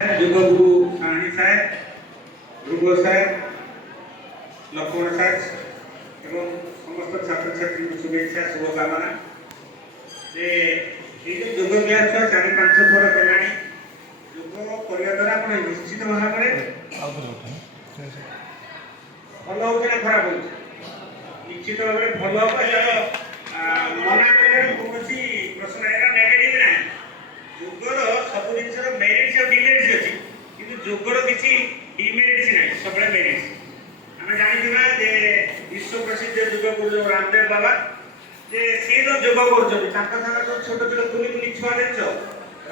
যোগগুরু সাহানি সাহেব, ধ্রুব sir, Lakshman sir এবং সমস্ত ছাত্রছাত্রীଙ୍କୁ শুভেচ্ছা শুভକାମନା। যে এই যে যোଗ କ୍ଲାସ 4-5 ଥର ହେଲାଣି, ଯୋଗ କରିବା ଦ୍ୱାରା ଆପଣ ନିଶ୍ଚିତ ଭାବରେ ଭଲ ହଉଛି ନା ଖରାପ ହଉଛି? ନିଶ୍ଚିତ ଭାବରେ ଭଲ ହବ। ଏହାର ମନା କରିବାର କୌଣସି ପ୍ରଶ୍ନ ଏହାର ନେଗେଟିଭ ନାହିଁ। ଯୋଗର ସବୁ ଜିନିଷର ମେରିଟ୍ସ ଆଉ ଡିମେରିଟ୍ସ ଅଛି, କିନ୍ତୁ ଯୋଗର କିଛି ଡିମେରିଟ୍ସ ନାହିଁ, ସବୁବେଳେ ମେରିଟ୍ସ। ଆମେ ଜାଣିଥିବା ଯେ ବିଶ୍ୱ ପ୍ରସିଦ୍ଧ ଯୋଗ ଗୁରୁ ରାମଦେବ ବାବା, ଯେ ସିଏ ତ ଯୋଗ କରୁଛନ୍ତି, ତାଙ୍କ ସାଙ୍ଗରେ ଯୋଉ ଛୋଟ ଛୋଟ କୁନି କୁନି ଛୁଆ ଦେଖିଛ,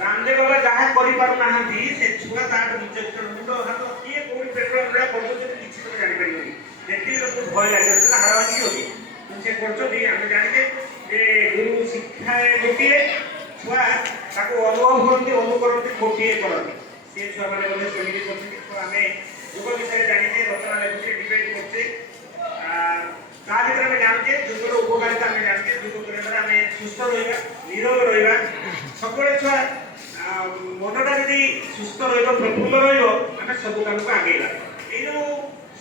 ରାମଦେବ ବାବା ଯାହା କରିପାରୁନାହାନ୍ତି ସେ ଛୁଆ ତାଠୁ ନିଜ ମୁଣ୍ଡ ହାତ କିଏ କୋଉଠି ପେଟ୍ରୋଲ କରୁଛନ୍ତି କିଛି ତ ଜାଣିପାରିବନି। ଯେତିକି ଲୋକ ଭୟ ଲାଗିବ ସେଟା ହାଡ଼ ଭାଙ୍ଗିବ କି? ସେ କରୁଛନ୍ତି। ଆମେ ଜାଣିଛେ ଯେ ଗୁରୁ ଶିକ୍ଷା ଗୋଟିଏ, ଛୁଆ ତାକୁ ଅନୁଭବ କରନ୍ତି, ଅନୁକରନ୍ତି, ଗୋଟିଏ କରନ୍ତି। ସେ ଛୁଆମାନେ ମଧ୍ୟ ସେମିତି କରୁଛନ୍ତି। ତ ଆମେ ଯୋଗ ବିଷୟରେ ଜାଣିଛେ, ରଚନା ଲେଖୁଛେ, ଡିବେଟ୍ କରୁଛେ। ତା ଭିତରେ ଆମେ ଜାଣୁଛେ ଯୋଗର ଉପକାରିତା, ଆମେ ଜାଣୁଛେ ଯୋଗ କରିବା ଦ୍ୱାରା ଆମେ ସୁସ୍ଥ ରହିବା, ନିରୋଗ ରହିବା। ସବୁବେଳେ ଛୁଆ ମନଟା ଯଦି ସୁସ୍ଥ ରହିବ, ପ୍ରଫୁଲ୍ଲ ରହିବ, ଆମେ ସବୁ କାମକୁ ଆଗେଇବା। ଏଇ ଯୋଉ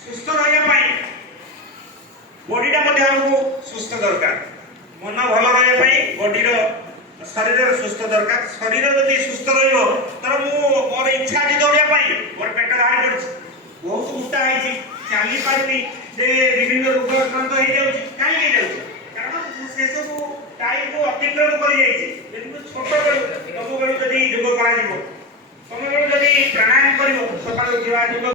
ସୁସ୍ଥ ରହିବା ପାଇଁ ବଡିଟା ମଧ୍ୟ ଆମକୁ ସୁସ୍ଥ ଦରକାର। ମନ ଭଲ ରହିବା ପାଇଁ ବଡିର ଶରୀରର ସୁସ୍ଥ ଦରକାର। ଶରୀର ଯଦି ସୁସ୍ଥ ରହିବ, ଧର ମୋର ଇଚ୍ଛା ଅଛି ଦୌଡ଼ିବା ପାଇଁ, ମୋର ପେଟ ବାହାରି ପଡୁଛି, ବହୁତ ମୋଟା ହେଇଛି, ଚାଲି ପାରୁନି, ଯେ ବିଭିନ୍ନ ରୋଗ ଆକ୍ରାନ୍ତ ହେଇଯାଉଛି। କାହିଁକି ହେଇଯାଉଛି? କାରଣ ମୁଁ ସେସବୁ ଟାଇମକୁ ଅତିକ୍ରମ କରିଯାଇଛି। ଯଦି ମୁଁ ଛୋଟବେଳୁ ସବୁବେଳୁ ଯଦି ଯୋଗ କରାଯିବ, ତମେବେଳୁ ଯଦି ପ୍ରାଣାୟାମ କରିବ, ସକାଳୁ ଉଠିବା, ଯୋଗ